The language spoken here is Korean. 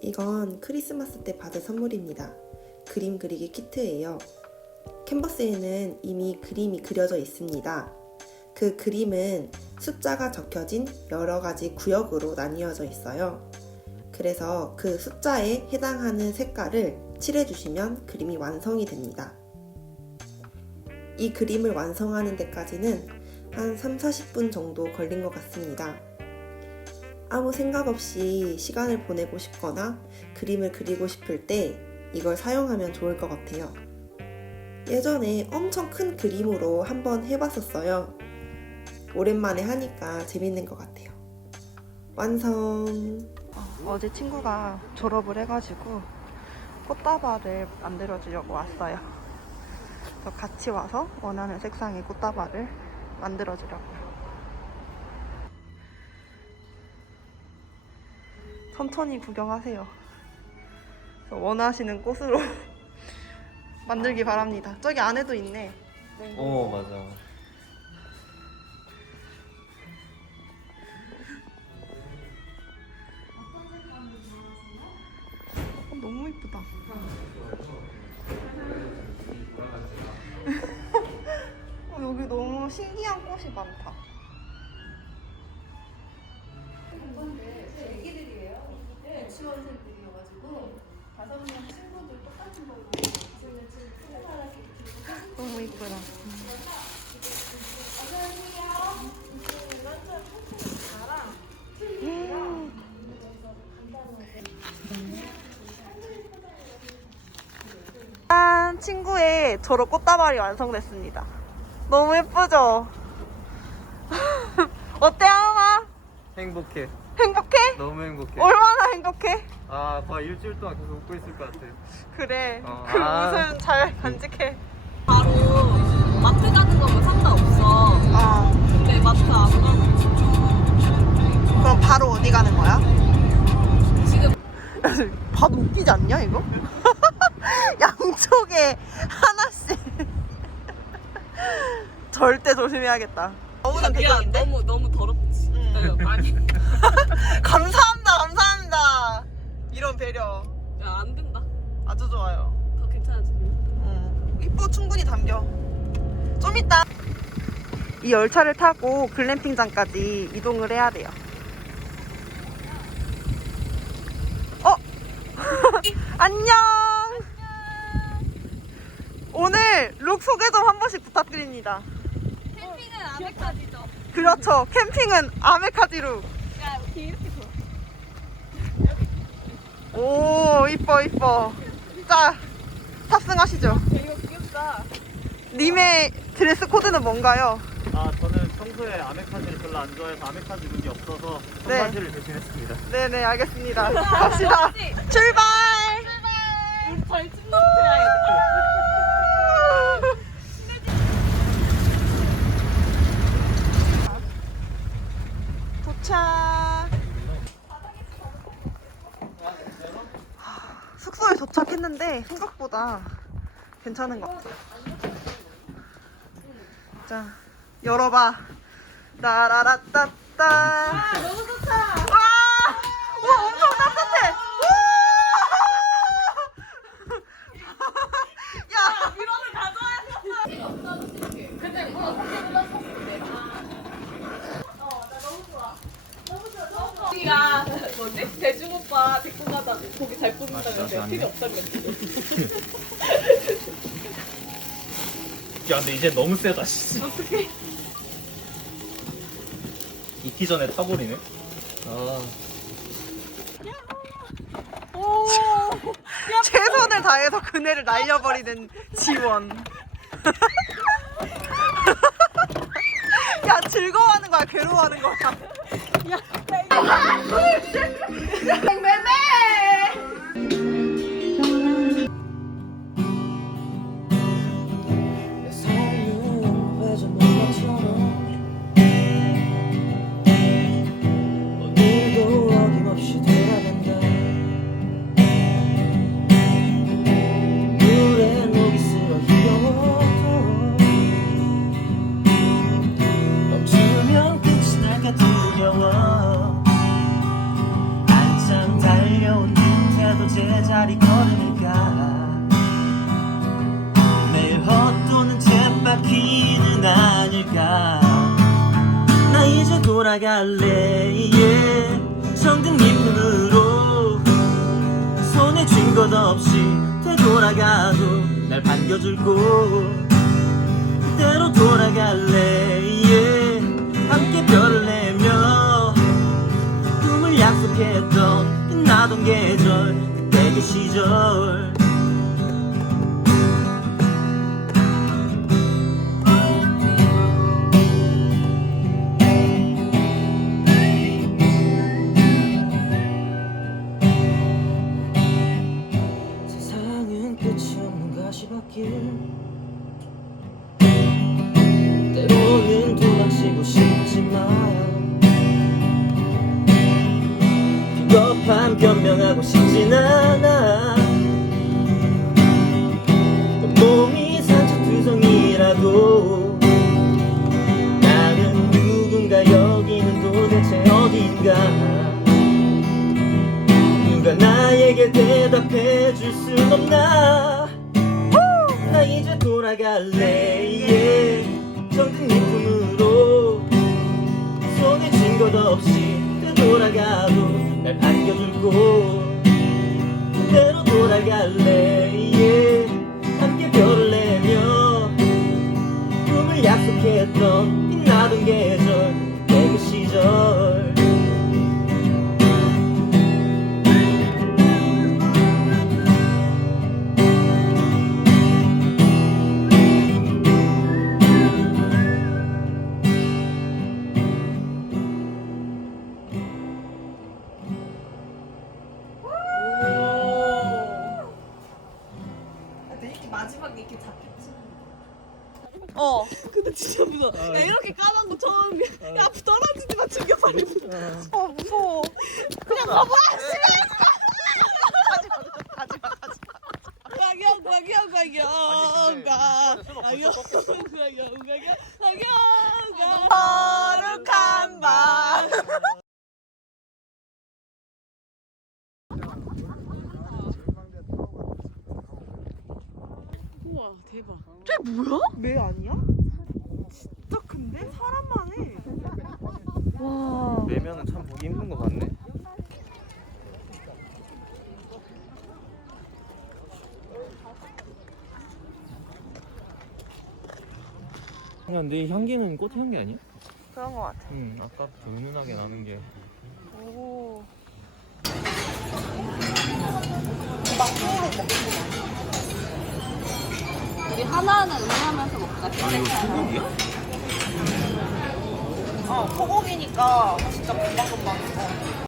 이건 크리스마스 때 받은 선물입니다. 그림 그리기 키트예요. 캔버스에는 이미 그림이 그려져 있습니다. 그 그림은 숫자가 적혀진 여러 가지 구역으로 나뉘어져 있어요. 그래서 그 숫자에 해당하는 색깔을 칠해주시면 그림이 완성이 됩니다. 이 그림을 완성하는 데까지는 한 3, 40분 정도 걸린 것 같습니다. 아무 생각 없이 시간을 보내고 싶거나 그림을 그리고 싶을 때 이걸 사용하면 좋을 것 같아요. 예전에 엄청 큰 그림으로 한번 해봤었어요. 오랜만에 하니까 재밌는 것 같아요. 완성! 어 제 친구가 졸업을 해가지고 꽃다발을 만들어주려고 왔어요. 같이 와서 원하는 색상의 꽃다발을 만들어주려고요. 천천히 구경하세요. 원하시는 꽃으로 만들기 바랍니다. 저기 안에도 있네. 어 맞아. 어, 너무 이쁘다. 어, 여기 너무 신기한 꽃이 많다. 유치원생들이어가지고 다섯 명 친구들 똑같은 걸로 지금 손가락에 이렇게 너무 이쁘다. 짠! 친구의 졸업 꽃다발이 완성됐습니다. 너무 예쁘죠? 어때, 하마? 행복해. 행복해? 너무 행복해. 얼마나 행복해? 아, 봐 일주일 동안 계속 웃고 있을 것 같아. 그래. 어, 그 아. 웃음 잘 간직해. 바로 마트 가는 거면 상관없어. 어. 근데 마트 안 가면 그럼 바로 어디 가는 거야? 지금 봐도 웃기지 않냐 이거? 양쪽에 하나씩 절대 조심해야겠다 너무나 미안 대박인데? 너무 너무 더럽지. 응. 아니 감사합니다 이런 배려 야 안 된다. 아주 좋아요 더 괜찮아지. 응. 이뻐 충분히 담겨 좀 이따 이 열차를 타고 글램핑장까지 이동을 해야 돼요 어? 안녕 오늘 룩 소개 좀 한 번씩 부탁드립니다 캠핑은 아메카지죠. 그렇죠 캠핑은 아메카지룩 야 이렇게. 오 이뻐 이뻐 자 탑승하시죠 이거 귀엽다. 님의 드레스 코드는 뭔가요? 아, 저는 평소에 아메카지를 별로 안 좋아해서 아메카지 룩이 없어서 네. 청바지를 대신했습니다. 네네 알겠습니다 갑시다 출발 우리 벌집 노트야 얘들. 도착 숙소에 도착했는데 생각보다 괜찮은 것 같아 자 열어봐. 따라라따따. 아 너무 좋다. 와, 와 엄청 따뜻해. 우와! 야 이런을 가져야 우리가 뭐지? 대중 오빠 데리고 가자고 고기 잘 굽는다면서 필요 없다면서. 야, 근데 이제 너무 세다, 씨. 어떻게? 익기 전에 타버리네. 아, 오. 최선을 다해서 그네를 날려버리는 지원. 야 즐거워하는 거야 괴로워하는 거야. 오늘 두려워 한참 달 차라리 걸음일까 매일 헛도는 쳇바퀴는 아닐까 나 이제 돌아갈래 yeah. 정든 기쁨으로 손에 쥔 것 없이 되돌아가도 날 반겨줄 곳 그대로 돌아갈래 yeah. 계절 그때 그 시절 변명하고 싶진 않아. 몸이 산처투성이라도 나는 누군가 여기는 도대체 어딘가. 누가 나에게 대답해 줄 순 없나. 나 이제 돌아갈래 yeah. 정든 기쁨으로 손에 쥔 것 없이 되돌아가도 날곳 그대로 돌아갈래 yeah. 함께 별을 내며 꿈을 약속했던 빛나던 계 이렇게 잡혔지. 어. 근데 진짜 무서워. 야, 이렇게 까만 거 처음. 야, 떨어지지 마, 죽여버리고. 어, 무서워. 그냥 가봐! 가지 마, 가지 마, 가지 마. 가경, 가경, 가경, 가. 가경, 가경, 가경, 가경, 가. 거룩한 밤. 우와, 대박. 쟤 뭐야? 매 아니야? 진짜 큰데? 사람만 해. 와. 매면은 참 보기 힘든 거 같네. 야, 근데 이 향기는 꽃 향기 아니야? 그런 거 같아. 응, 아까부터 은은하게 나는 게. 오. 우리 하나는 응하면서 먹자. 아니, 이거 소고기야? 어, 소고기니까 진짜 금방금방.